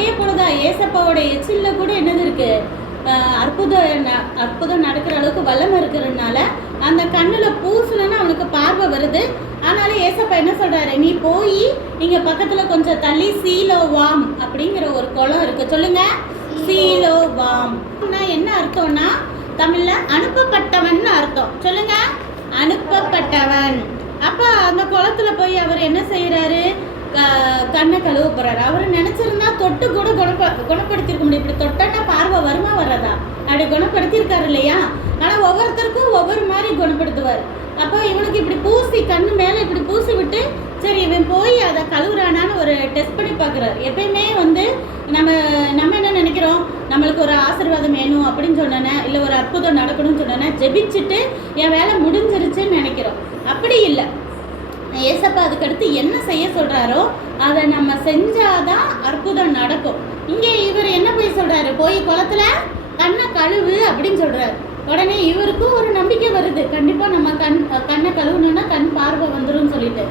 அதே போலதான் ஏசப்பாவோட எச்சில்ல கூட என்னது இருக்கு, அற்புதம் நடக்கிற அளவுக்கு வல்லமை இருக்கிறதுனால அந்த கண்ணில் பூசணுன்னு அவனுக்கு பார்வை வருது. அதனால ஏசப்பா என்ன சொல்றாரு, நீ போய் இங்க பக்கத்துல கொஞ்சம் தள்ளி சீலோவாம் அப்படிங்கிற ஒரு குளம் இருக்கு, சொல்லுங்க சீலோவாம். என்ன அர்த்தம்னா தமிழ்ல அனுப்பப்பட்டவன் அர்த்தம், சொல்லுங்க அனுப்பப்பட்டவன். அப்ப அந்த குளத்துல போய் அவர் என்ன செய்யறாரு, கண்ணை கழுவ போறாரு. அவர் நினைச்சிருந்தா தொட்டு கூட குணப்படுத்திருக்க முடியும். இப்படி தொட்டா பார்வை வருமா வர்றதா, அப்படி குணப்படுத்தியிருக்காரு இல்லையா. ஆனா ஒவ்வொருத்தருக்கும் ஒவ்வொரு மாதிரி குணப்படுத்துவார். அப்போ இவனுக்கு இப்படி பூசி கண்ணு மேல இப்படி பூசி விட்டு சரி இவன் போய் அதை கழுவுறானான்னு ஒரு டெஸ்ட் பண்ணி பார்க்குறாரு. எப்பயுமே நம்ம என்ன நினைக்கிறோம், நம்மளுக்கு ஒரு ஆசீர்வாதம் வேணும் அப்படின்னு சொன்னோன்னே, இல்லை ஒரு அற்புதம் நடக்கணும்னு சொன்னோன்னே ஜெபிச்சுட்டு என் வேலை முடிஞ்சிருச்சுன்னு நினைக்கிறோம். அப்படி இல்லை. ஏசப்பா அதுக்கடுத்து என்ன செய்ய சொல்றாரோ அதை நம்ம செஞ்சாதான் அற்புதம் நடக்கும். இங்கே இவர் என்ன போய் சொல்றாரு, போய் குளத்துல கண்ணை கழுவு அப்படின்னு சொல்றாரு. உடனே இவருக்கும் ஒரு நம்பிக்கை வருது, கண்டிப்பா நம்ம கண்ணை கழுவுனா கண் பார்வை வந்துடும் சொல்லிட்டு.